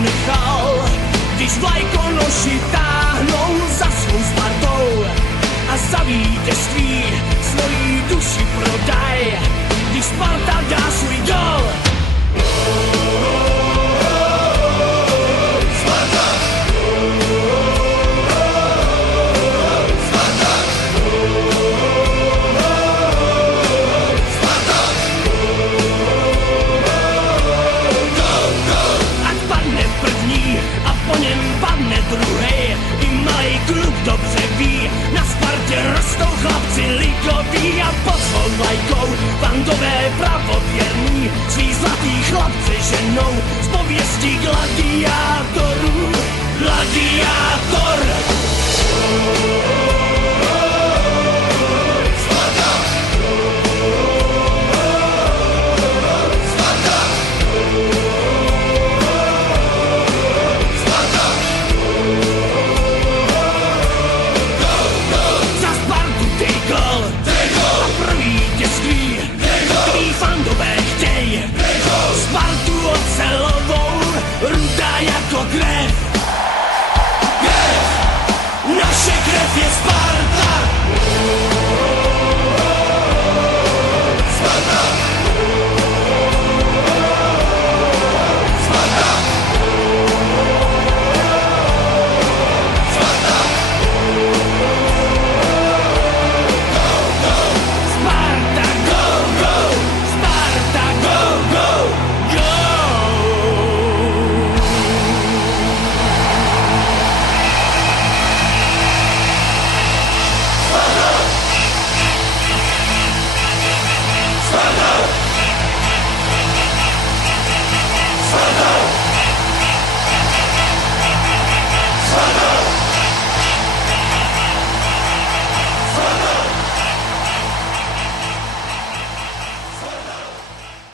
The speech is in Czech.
nechal, když vlajkonoši táhnou za svou Spartou a za vítězství svojí duši prodaj, když Sparta dá svůj gol. Po něm padne druhej, i malej kluk dobře ví, na Spartě rostou chlapci ligoví a pod svou vlajkou bandové pravověrní svý zlatý chlapci ženou z pověstí gladiátorů. Gladiátor!